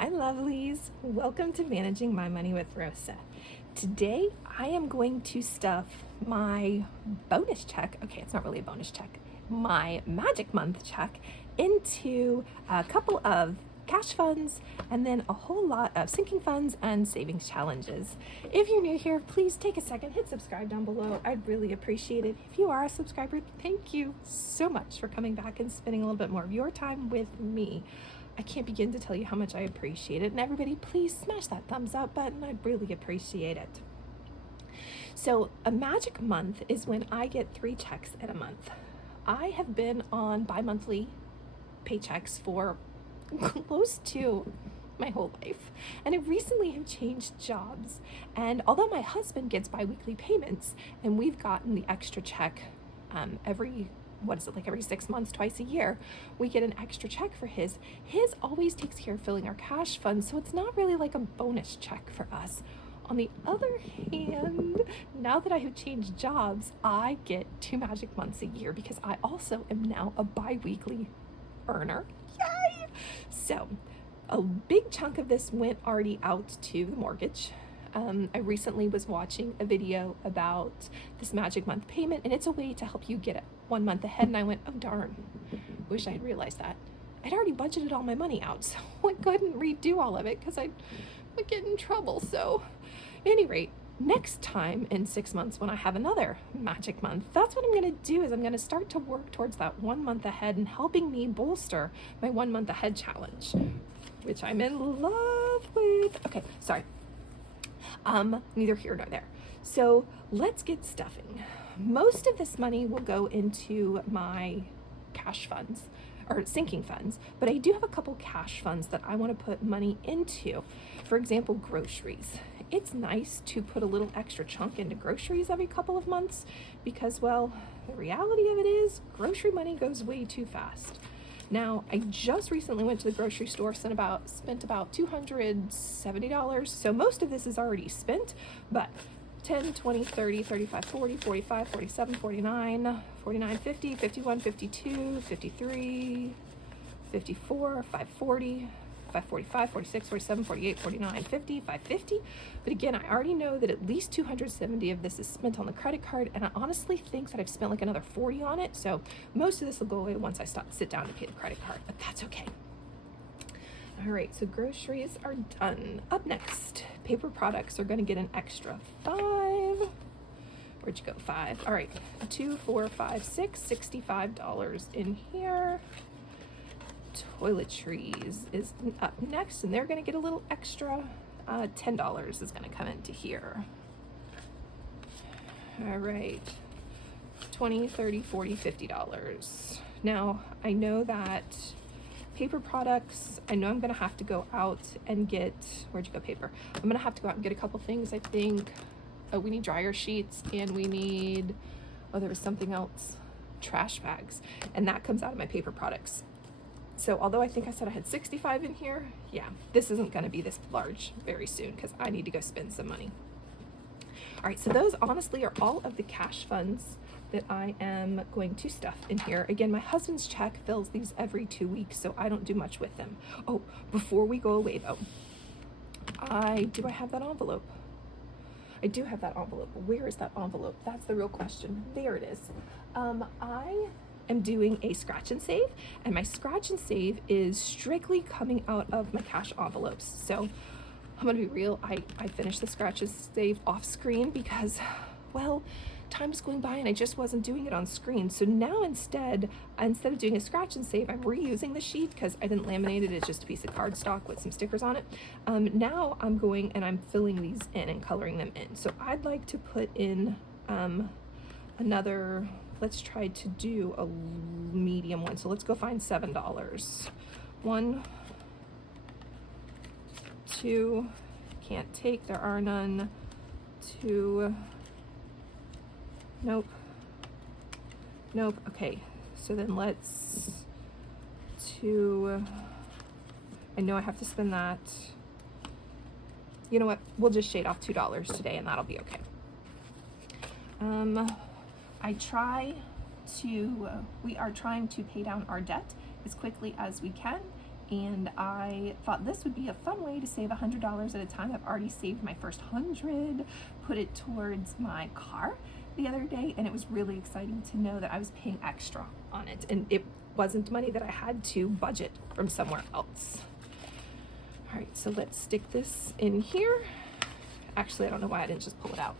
Hi lovelies, welcome to Managing My Money with Rosa. Today I am going to stuff my bonus check, okay, it's not really a bonus check, my magic month check into a couple of cash funds and then a whole lot of sinking funds and savings challenges. If you're new here, please take a second, hit subscribe down below. I'd really appreciate it. If you are a subscriber, thank you so much for coming back and spending a little bit more of your time with me. I can't begin to tell you how much I appreciate it. And everybody, please smash that thumbs up button. I'd really appreciate it. So a magic month is when I get 3 checks in a month. I have been on bi-monthly paychecks for close to my whole life. And I recently have changed jobs. And although my husband gets bi-weekly payments and we've gotten the extra check every 6 months, twice a year, we get an extra check for his always takes care of filling our cash fund, so it's not really like a bonus check for us. On the other hand, now that I have changed jobs, I get 2 magic months a year because I also am now a bi-weekly earner. Yay! So a big chunk of this went already out to the mortgage. I recently was watching a video about this magic month payment, and it's a way to help you get it 1 month ahead. And I went, oh darn, wish I had realized that. I'd already budgeted all my money out, so I couldn't redo all of it because I would get in trouble. So at any rate, next time in 6 months when I have another magic month, that's what I'm going to do. Is I'm going to start to work towards that 1 month ahead and helping me bolster my 1 month ahead challenge, which I'm in love with. Okay, sorry. Neither here nor there. So let's get stuffing. Most of this money will go into my cash funds or sinking funds, but I do have a couple cash funds that I want to put money into. For example, groceries. It's nice to put a little extra chunk into groceries every couple of months because, well, the reality of it is grocery money goes way too fast. Now, I just recently went to the grocery store, spent about $270, so most of this is already spent, but 10, 20, 30, 35, 40, 45, 47, 49, 49, 50, 51, 52, 53, 54, 540, 545, 46, 47, 48, 49, 50, 550. But again, I already know that at least 270 of this is spent on the credit card, and I honestly think that I've spent like another 40 on it. So most of this will go away once I sit down to pay the credit card, but that's okay. All right, so groceries are done. Up next, paper products are gonna get an extra 5. Where'd you go, 5? All right, 2, 4, 5, 6, $65 in here. Toiletries is up next, and they're going to get a little extra. $10 is going to come into here. All right, 20, 30, 40, $50. Now, I know that paper products, I know I'm going to have to go out and get, where'd you go, paper? I'm going to have to go out and get a couple things, I think. We need dryer sheets, and we need, there was something else, trash bags, and that comes out of my paper products. So although I think I said I had 65 in here, yeah, this isn't going to be this large very soon because I need to go spend some money. All right, so those honestly are all of the cash funds that I am going to stuff in here. Again, my husband's check fills these every 2 weeks, so I don't do much with them. Oh, before we go away though, do I have that envelope? I do have that envelope. Where is that envelope? That's the real question. There it is. I'm doing a scratch and save, and my scratch and save is strictly coming out of my cash envelopes. So I'm gonna be real, I finished the scratch and save off screen because, well, time is going by and I just wasn't doing it on screen. So now instead of doing a scratch and save, I'm reusing the sheet because I didn't laminate it. It's just a piece of cardstock with some stickers on it. Now I'm going and I'm filling these in and coloring them in. So I'd like to put in another, let's try to do a medium one. So let's go find $7. 1, 2, can't take, there are none. 2, nope. Okay, so then let's 2, I know I have to spend that. You know what, we'll just shade off $2 today and that'll be okay. We are trying to pay down our debt as quickly as we can, and I thought this would be a fun way to save $100 at a time. I've already saved my first 100, put it towards my car the other day, and it was really exciting to know that I was paying extra on it, and it wasn't money that I had to budget from somewhere else. All right, so let's stick this in here. Actually, I don't know why I didn't just pull it out.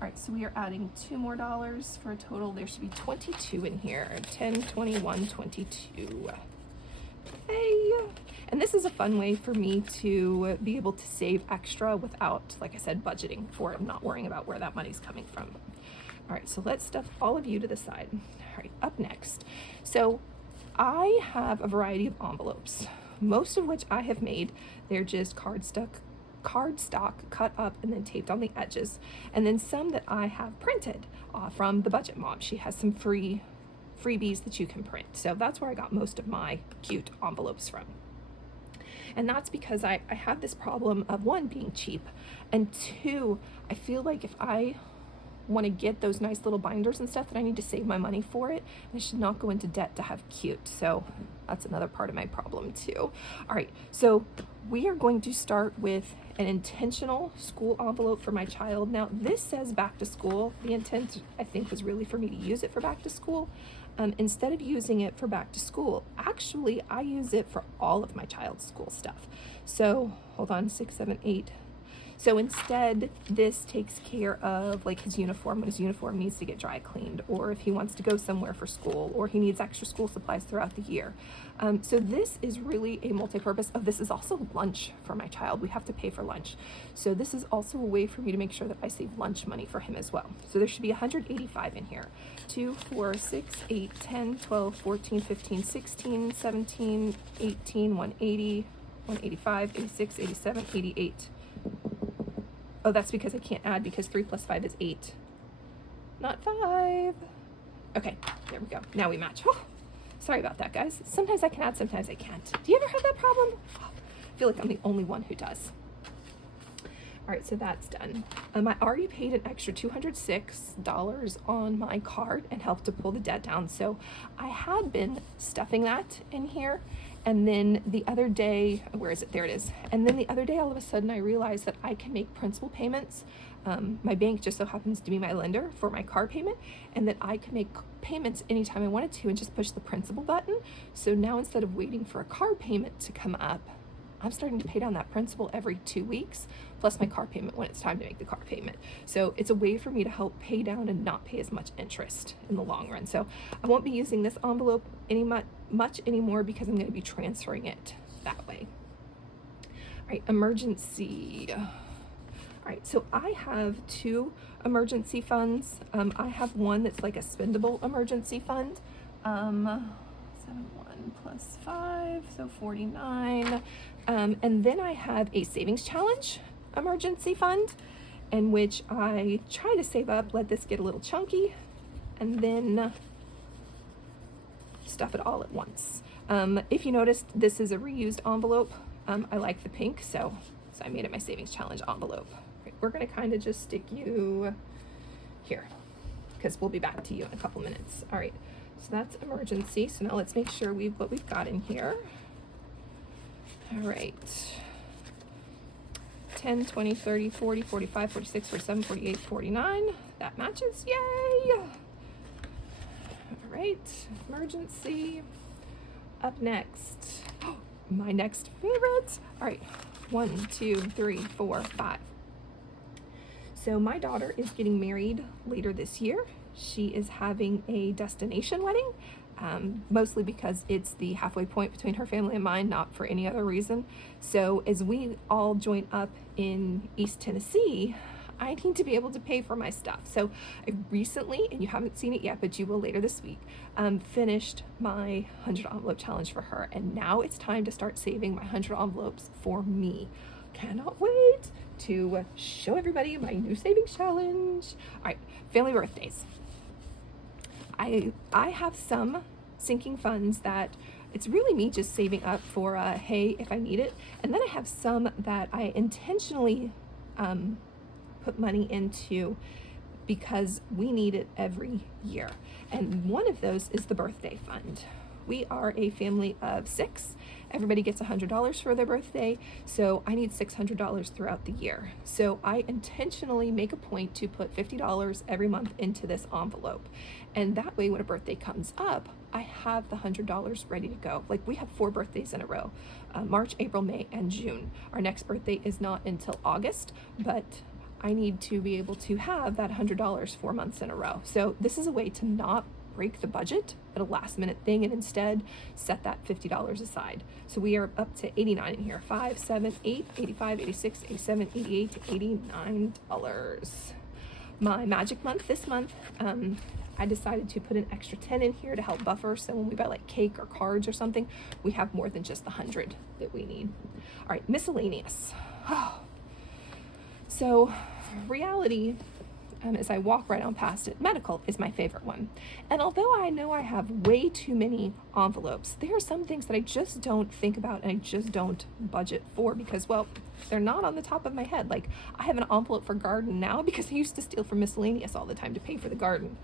All right, so we are adding $2 more for a total. There should be 22 in here. 10, 21, 22. Hey. And this is a fun way for me to be able to save extra without, like I said, budgeting for it, not worrying about where that money's coming from. All right, so let's stuff all of you to the side. All right, up next. So I have a variety of envelopes, most of which I have made. They're just cardstock cut up and then taped on the edges, and then some that I have printed from the Budget Mom. She has some freebies that you can print, so that's where I got most of my cute envelopes from. And that's because I have this problem of, one, being cheap, and two, I feel like if I want to get those nice little binders and stuff, that I need to save my money for it. I should not go into debt to have cute. So that's another part of my problem too. All right, so we are going to start with an intentional school envelope for my child. Now this says back to school. The intent, I think, was really for me to use it for back to school. Instead of using it for back to school, actually I use it for all of my child's school stuff. So hold on, 6, 7, 8. So instead, this takes care of like his uniform, when his uniform needs to get dry cleaned, or if he wants to go somewhere for school, or he needs extra school supplies throughout the year. So this is really a multi-purpose. Oh, this is also lunch for my child. We have to pay for lunch. So this is also a way for me to make sure that I save lunch money for him as well. So there should be 185 in here. 2, 4, 6, 8, 10, 12, 14, 15, 16, 17, 18, 180, 185, 86, 87, 88. Oh, that's because I can't add, because 3 plus 5 is 8, not 5. Okay, there we go. Now we match. Oh, sorry about that, guys. Sometimes I can add, sometimes I can't. Do you ever have that problem? Oh, I feel like I'm the only one who does. All right, so that's done. I already paid an extra $206 on my card and helped to pull the debt down. So I had been stuffing that in here. And then the other day, where is it? There it is. And then the other day, all of a sudden, I realized that I can make principal payments. My bank just so happens to be my lender for my car payment, and that I can make payments anytime I wanted to and just push the principal button. So now instead of waiting for a car payment to come up, I'm starting to pay down that principal every 2 weeks, plus my car payment when it's time to make the car payment. So it's a way for me to help pay down and not pay as much interest in the long run. So I won't be using this envelope much anymore, because I'm going to be transferring it that way. All right, emergency. All right, so I have 2 emergency funds. I have one that's like a spendable emergency fund. 71 plus 5, so 49. And then I have a savings challenge emergency fund, in which I try to save up, let this get a little chunky, and then stuff it all at once. If you noticed, this is a reused envelope. I like the pink, so I made it my savings challenge envelope. Right, we're gonna kind of just stick you here, because we'll be back to you in a couple minutes. All right, so that's emergency. So now let's make sure what we've got in here. All right, 10, 20, 30, 40, 45, 46, 47, 48, 49. That matches, yay! All right, emergency. Up next, oh, my next favorite. All right, 1, 2, 3, 4, 5. So my daughter is getting married later this year. She is having a destination wedding, mostly because it's the halfway point between her family and mine, not for any other reason. So as we all join up in East Tennessee, I need to be able to pay for my stuff. So I recently, and you haven't seen it yet, but you will later this week, finished my 100 envelope challenge for her. And now it's time to start saving my 100 envelopes for me. Cannot wait to show everybody my new savings challenge. All right, family birthdays. I have some sinking funds that it's really me just saving up for, hey, if I need it. And then I have some that I intentionally put money into because we need it every year. And one of those is the birthday fund. We are a family of 6. Everybody gets $100 for their birthday, so I need $600 throughout the year. So I intentionally make a point to put $50 every month into this envelope. And that way, when a birthday comes up, I have the $100 ready to go. Like, we have 4 birthdays in a row, March, April, May, and June. Our next birthday is not until August, but I need to be able to have that $100 4 months in a row. So this is a way to not break the budget at a last minute thing and instead set that $50 aside. So we are up to 89 in here. 5, 7, 8, 85, 86, 87, 88, $89. My magic month this month, I decided to put an extra 10 in here to help buffer, so when we buy like cake or cards or something, we have more than just the 100 that we need. All right, miscellaneous. So reality, as I walk right on past it, medical is my favorite one. And although I know I have way too many envelopes, there are some things that I just don't think about and I just don't budget for because, well, they're not on the top of my head. Like, I have an envelope for garden now because I used to steal from miscellaneous all the time to pay for the garden.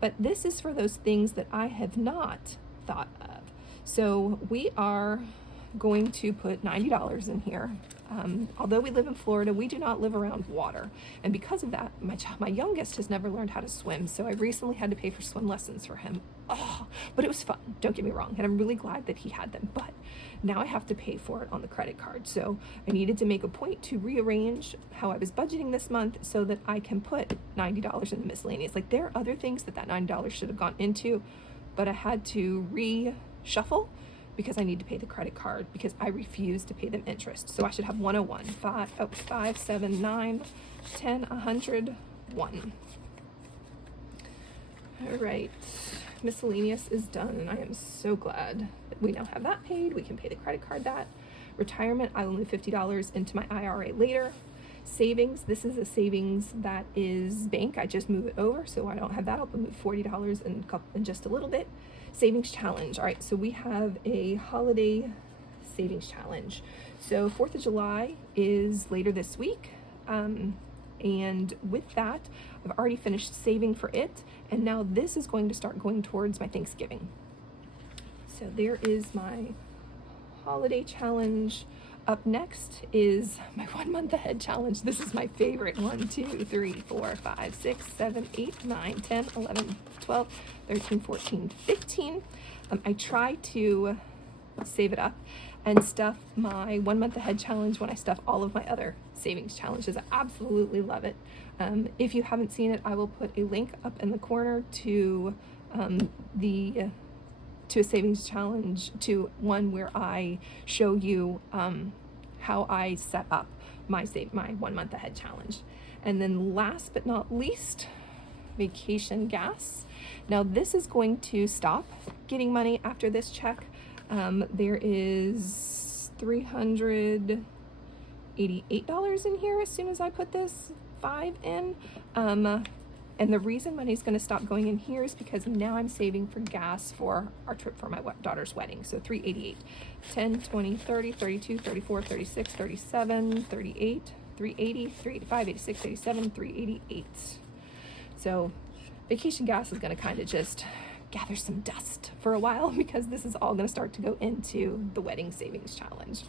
But this is for those things that I have not thought of. So we are going to put $90 in here. Although we live in Florida, we do not live around water. And because of that, my youngest has never learned how to swim. So I recently had to pay for swim lessons for him. Oh, but it was fun, don't get me wrong. And I'm really glad that he had them. But now I have to pay for it on the credit card. So I needed to make a point to rearrange how I was budgeting this month so that I can put $90 in the miscellaneous. Like, there are other things that $90 should have gone into, but I had to reshuffle because I need to pay the credit card because I refuse to pay them interest. So I should have 101, 5, 7, 9, 10, 100, 1. All right, miscellaneous is done, and I am so glad that we now have that paid. We can pay the credit card that. Retirement, I will move $50 into my IRA later. Savings, this is a savings that is bank. I just move it over, so I don't have that. I'll move $40 in just a little bit. Savings challenge. All right, so we have a holiday savings challenge. So 4th of July is later this week. And with that, I've already finished saving for it. And now this is going to start going towards my Thanksgiving. So there is my holiday challenge. Up next is my 1 month ahead challenge. This is my favorite. 1, 2, 3, 4, 5, 6, 7, 8, 9, 10, 11, 12, 13, 14, 15. I try to save it up and stuff my 1 month ahead challenge when I stuff all of my other savings challenges. I absolutely love it. If you haven't seen it, I will put a link up in the corner to a savings challenge, to one where I show you how I set up my 1 month ahead challenge. And then last but not least, vacation gas. Now this is going to stop getting money after this check. There is $388 in here as soon as I put this 5 in. And the reason money's going to stop going in here is because now I'm saving for gas for our trip for my daughter's wedding. So 388, 10, 20, 30, 32, 34, 36, 37, 38, 380, 385, 86, 87, 388. So vacation gas is going to kind of just gather some dust for a while because this is all going to start to go into the wedding savings challenge.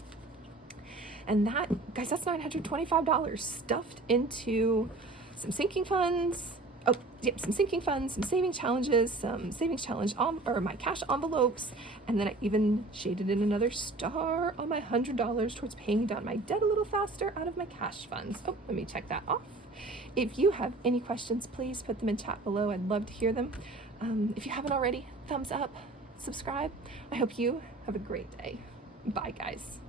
And that, guys, that's $925 stuffed into some sinking funds. Oh, yep, some sinking funds, some savings challenges, some savings challenge or my cash envelopes, and then I even shaded in another star on my $100 towards paying down my debt a little faster out of my cash funds. Oh, let me check that off. If you have any questions, please put them in chat below. I'd love to hear them. If you haven't already, thumbs up, subscribe. I hope you have a great day. Bye, guys.